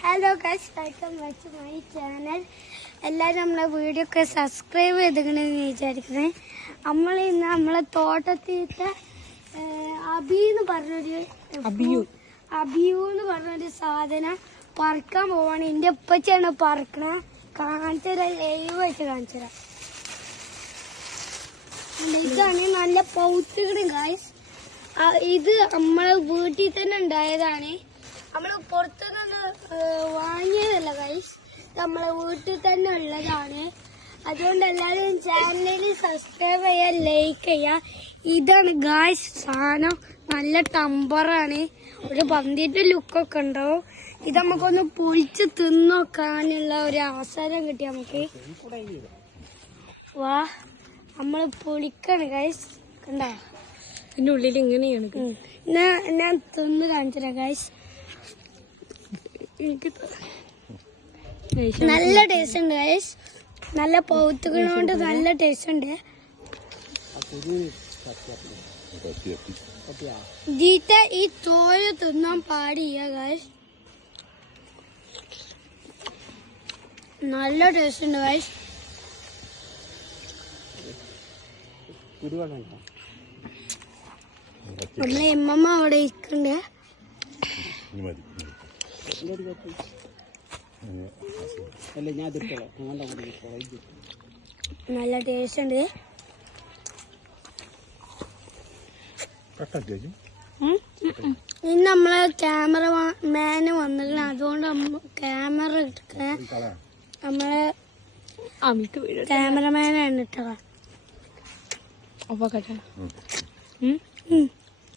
Hello guys, welcome back to my channel. എല്ലാവരും നമ്മളെ video ഒക്കെ സബ്സ്ക്രൈബ് ചെയ്തിട്ടുണ്ടെന്ന് വിചാരിക്കുന്നത്. ഇന്ന് നമ്മളെ തോട്ടത്തിലത്തെ അബിന്ന് പറഞ്ഞൊരു സാധനം പറക്കാൻ പോവാണ്. എന്റെ ഉപ്പച്ചാണ് പറക്കണ. കാണിച്ചരാ, ലൈവ് വെച്ച് കാണിച്ചരാ. ഇതാണ് നല്ല പൗത്തുകളും ഗൈസ്. ഇത് നമ്മളെ വീട്ടിൽ തന്നെ ഉണ്ടായതാണ്. നമ്മള് പുറത്തുനിന്ന് വാങ്ങിയതല്ല ഗൈസ്, നമ്മളെ വീട്ടിൽ തന്നെ ഉള്ളതാണ്. അതുകൊണ്ട് എല്ലാവരും ചാനലിൽ സബ്സ്ക്രൈബ് ചെയ്യാ, ലൈക്ക് ചെയ്യാ. ഇതാണ് ഗൈസ് സാധനം. നല്ല ടമ്പറാണ്. ഒരു പന്തിന്റെ ലുക്കൊക്കെ ഉണ്ടാവും. ഇത് നമുക്കൊന്ന് പൊളിച്ച് തിന്നോക്കാനുള്ള ഒരു അവസരം കിട്ടി നമുക്ക്. വാ, നമ്മള് പൊളിക്കാണ് ഗൈസ്. കണ്ടോ, ഇതിന്റെ ഉള്ളിൽ ഇങ്ങനെയാണ്. ഞാൻ തിന്ന് കാണിച്ചരാ ഗൈസ്. നല്ല ടേസ്റ്റ് ഉണ്ട് ഗൈസ്. നല്ല പൗത്തുകളോണ്ട് നല്ല ടേസ്റ്റ് ഉണ്ട്. ഇതിന്റെ ഈ തോല് തിന്നാൻ പാടില്ല ഗൈസ്. നല്ല ടേസ്റ്റ് ഉണ്ട് ഗൈസ്. നമ്മളെ എമ്മമ്മ അവിടെ ഇരിക്കണ്ട്. നല്ല ടേസ്റ്റ് ഉണ്ട്. ഇന്ന് നമ്മളെ ക്യാമറ മാന് വന്നിട്ടുണ്ട്. അതുകൊണ്ട് ക്യാമറ എടുക്കാൻ നമ്മളെ ക്യാമറമാനാണ് ഇട്ടത്.